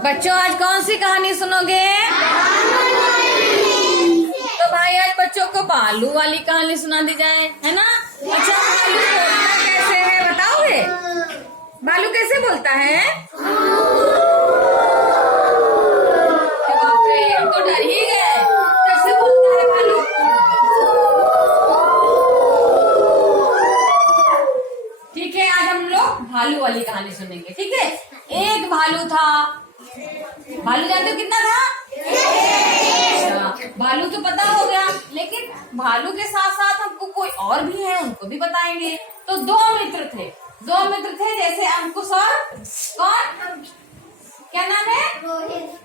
बच्चों आज कौन सी कहानी सुनोगे? तो भाई आज बच्चों को भालू वाली कहानी सुना दी जाए, है ना? अच्छा भालू बोलता कैसे है बताओगे? भालू कैसे बोलता है? बाप रे, हम तो डर ही गए। कैसे बोलता है भालू? ठीक है, आज हम लोग भालू वाली कहानी सुनेंगे। ठीक है, एक भालू था। भालू जानते हो कितना था? अच्छा, भालू तो पता हो गया, लेकिन भालू के साथ साथ हमको कोई और भी है, उनको भी बताएंगे। तो दो मित्र थे जैसे अंकुश और कौन, क्या नाम है?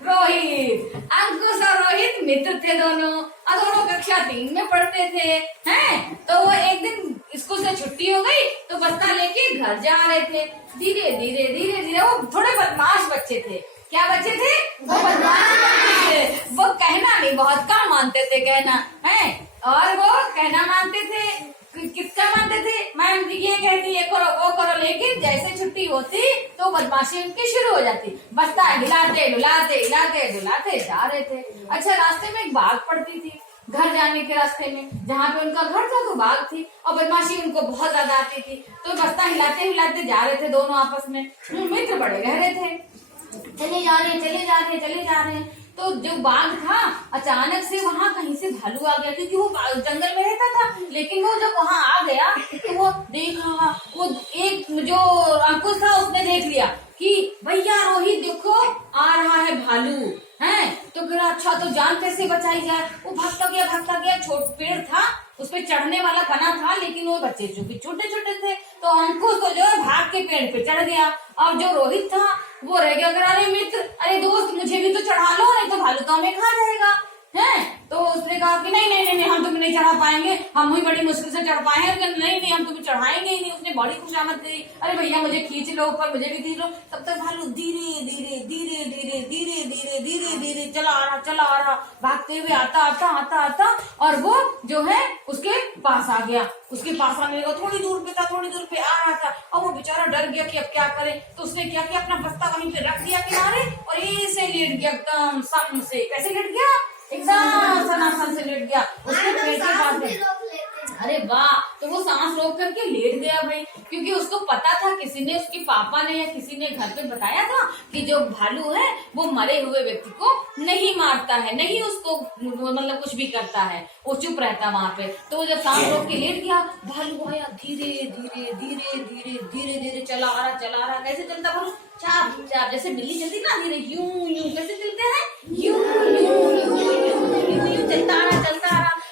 रोहित। अंकुश और रोहित मित्र थे दोनों, और दोनों कक्षा 3 में पढ़ते थे। हैं तो वो एक दिन स्कूल से छुट्टी हो गई तो बस्ता लेके घर जा रहे थे। धीरे धीरे वो थोड़े बदमाश बच्चे थे। क्या बच्चे थे? वो बदमाश बच्चे थे। वो कहना नहीं बहुत कम मानते थे, कहना है, और वो कहना मानते थे। किसका मानते थे? मैम ये कहती ये करो वो करो, लेकिन जैसे छुट्टी होती तो बदमाशी उनकी शुरू हो जाती। बस्ता हिलाते डुलाते जा रहे थे। अच्छा, रास्ते में एक बाघ पड़ती थी। घर जाने के रास्ते में जहाँ पे उनका घर था तो बाघ थी, और बदमाशी उनको बहुत ज्यादा आती थी। तो बस्ता हिलाते जा रहे थे दोनों आपस में। मित्र बड़े गहरे थे, चले जा रहे। तो जो बाघ था अचानक से वहाँ कहीं से भालू आ गया, क्योंकि वो जंगल में रहता था। लेकिन वो जब वहाँ आ गया तो वो देख रहा, वो एक जो अंकुश था उसने देख लिया कि भैया रोहित देखो आ रहा है भालू, है तो फिर अच्छा तो जान कैसे बचाई जाए। वो भागता गया, छोटा पेड़ था उस पे चढ़ने वाला बना था, लेकिन वो बच्चे जो भी छोटे थे तो अंकुश तो जो है भाग के पेड़ पे चढ़ गया, और जो रोहित था वो रह गया। अरे मित्र, अरे दोस्त, मुझे भी तो चढ़ा लो, नहीं तो भालू तो हमें खा जाएगा। है तो उसने कहा कि नहीं हम तुम्हें नहीं चढ़ा पाएंगे, हम ही बड़ी मुश्किल से चढ़ पाए हैं। नहीं हम तुम्हें चढ़ाएंगे ही नहीं। उसने बड़ी खुशामद करी, अरे भैया मुझे खींच लो ऊपर, मुझे भी खींच लो। तब तक भालू धीरे धीरे चला आ रहा, भागते हुए आता, और वो जो है उसके पास आ गया। उसके पास आने लगा, थोड़ी दूर पे आ रहा था, और वो बेचारा डर गया कि अब क्या करे। तो उसने क्या किया, अपना बस्ता वहीं पे रख दिया किनारे, और ऐसे लेट गया एकदम सम से। कैसे लेट गया? एकदम सनासन से लेट गया उसके पेट के पास। अरे वाह, तो वो सांस रोक करके लेट गया भाई, क्योंकि उसको पता था, किसी ने, उसके पापा ने या किसी ने घर पे बताया था कि जो भालू है वो मरे हुए व्यक्ति को नहीं मारता है, नहीं उसको मतलब कुछ भी करता है, वो चुप रहता वहां पे। तो वो जब सांस रोक के लेट गया, भालू आया धीरे चला आ रहा। कैसे चलता भालू? चाप जैसे बिल्ली चलती ना, धीरे यूं कैसे चलते हैं, यूं चलता आ रहा।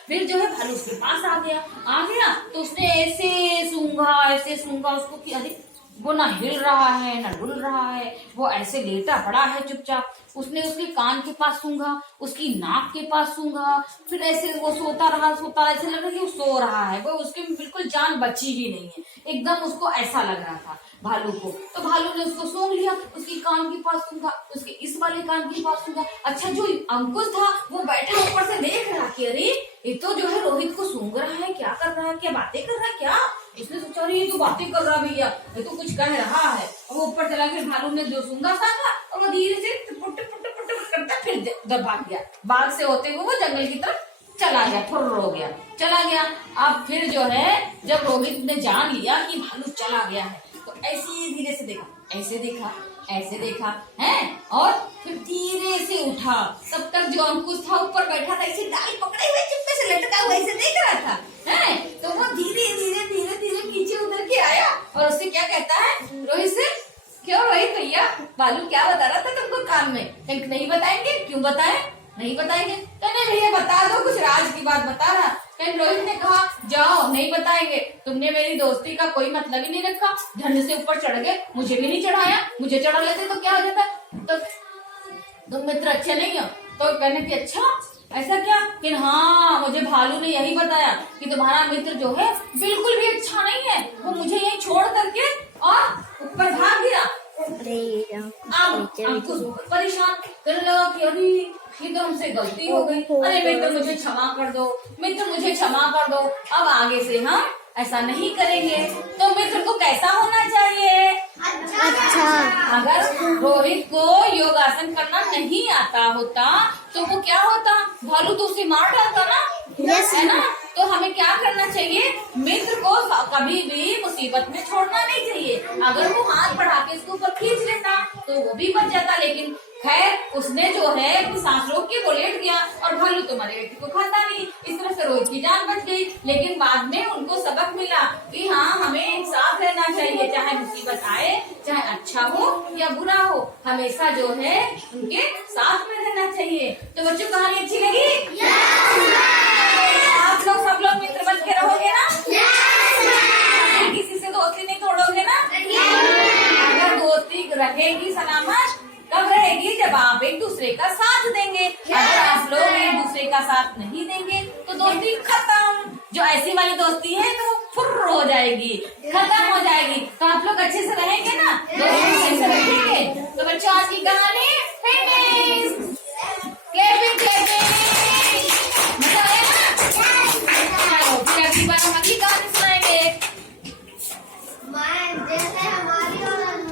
फिर जो है भालू उसके पास आ गया तो उसने ऐसे सूंघा उसको कि अरे वो ना हिल रहा है ना डुल रहा है, वो ऐसे लेटा पड़ा है चुपचाप। उसने उसके कान के पास सूंघा, उसकी नाक के पास सूंघा, फिर ऐसे वो सोता रहा, ऐसे लग रहा कि वो सो रहा है, वो उसके बिल्कुल जान बची ही नहीं है, एकदम उसको ऐसा लग रहा था भालू को। तो भालू ने उसको सूंघ लिया, उसकी कान के पास सूंघा, उसके इस वाले कान के पास सूंघा। अच्छा, जो अंकुश था वो बैठा ऊपर से देख रहा कि अरे ये तो जो है रोहित को सूंघ रहा है, क्या कर रहा है, क्या बातें कर रहा है क्या। उसने सोचा अरे ये तो बातें कर रहा भैया, ये तो कुछ कह रहा है। और वो ऊपर चला गया, भालू ने जो सूंघा साधा, और वो धीरे से पुट करता फिर उधर भाग गया। बाग से होते हुए वो जंगल की तरफ चला गया, फुर्र हो गया, चला गया। अब फिर जो है जब रोहित ने जान लिया कि भालू चला गया है, तो ऐसे धीरे से देखा, ऐसे देखा है, और फिर धीरे से उठा। तब तक जो अंकुश था ऊपर बैठा था, ऐसे डाल पकड़े हुए चुप्पे से लटका हुआ ऐसे देख रहा था, है तो वो धीरे पीछे उधर के आया, और उससे क्या कहता है रोहित से, क्यों रोहित भैया भालू क्या बता रहा था तुमको कान में? नहीं बताएंगे? क्यों बताएं? नहीं बताएंगे? नहीं भैया बता दो, कुछ राज की बात बता रहा। कहीं रोहित ने कहा जाओ नहीं बताएंगे, तुमने मेरी दोस्ती का कोई मतलब ही नहीं रखा, झंड से ऊपर चढ़ गए, मुझे भी नहीं चढ़ाया, मुझे चढ़ा लेते तो क्या हो जाता। तो तुम मित्र अच्छे नहीं हो। तो कहने की अच्छा ऐसा क्या? कि हाँ, मुझे भालू ने यही बताया कि तुम्हारा मित्र जो है बिल्कुल भी अच्छा नहीं है, वो मुझे यही छोड़ करके और ऊपर भाग गया। अंकुश परेशान करने लगा कि अरे ये तो हमसे गलती हो गई, अरे मित्र मुझे क्षमा कर दो, अब आगे से हम ऐसा नहीं करेंगे। तो मित्र को कैसा होना चाहिए? अच्छा। अगर रोहित को योगासन करना नहीं आता होता तो वो क्या होता, भालू तो उसे मार डालता ना, Yes, है ना। तो हमें क्या करना चाहिए, मित्र को कभी भी मुसीबत में छोड़ना नहीं चाहिए। अगर वो हाथ बढ़ा के इसके ऊपर खींच लेता तो वो भी बच जाता, लेकिन खैर उसने जो है अपनी सांस रोक के वो लेट गया और भालू तो मरे व्यक्ति को खाता नहीं। इस तरह से रोहित की जान बच गई। लेकिन बाद में उनको सबक मिला कि हाँ, हमें एक साथ रहना चाहिए, चाहे मुसीबत आए, चाहे अच्छा हो या बुरा हो, हमेशा जो है उनके साथ में रहना चाहिए। तो बच्चों, कहानी अच्छी लगी? आप लोग सब लोग मित्र बन के रहोगे ना? किसी से दोस्ती नहीं तोड़ोगे ना? अगर दोस्ती रहेगी सलामत कब रहेगी, जब आप एक दूसरे का साथ देंगे। अगर आप लोग एक दूसरे का साथ नहीं देंगे तो दोस्ती खत्म। जो ऐसी वाली दोस्ती है तो फुर्र हो जाएगी, खत्म हो जाएगी। तो आप लोग अच्छे से रहेंगे ना, दोस्ती सही से रखेंगे। तो बच्चों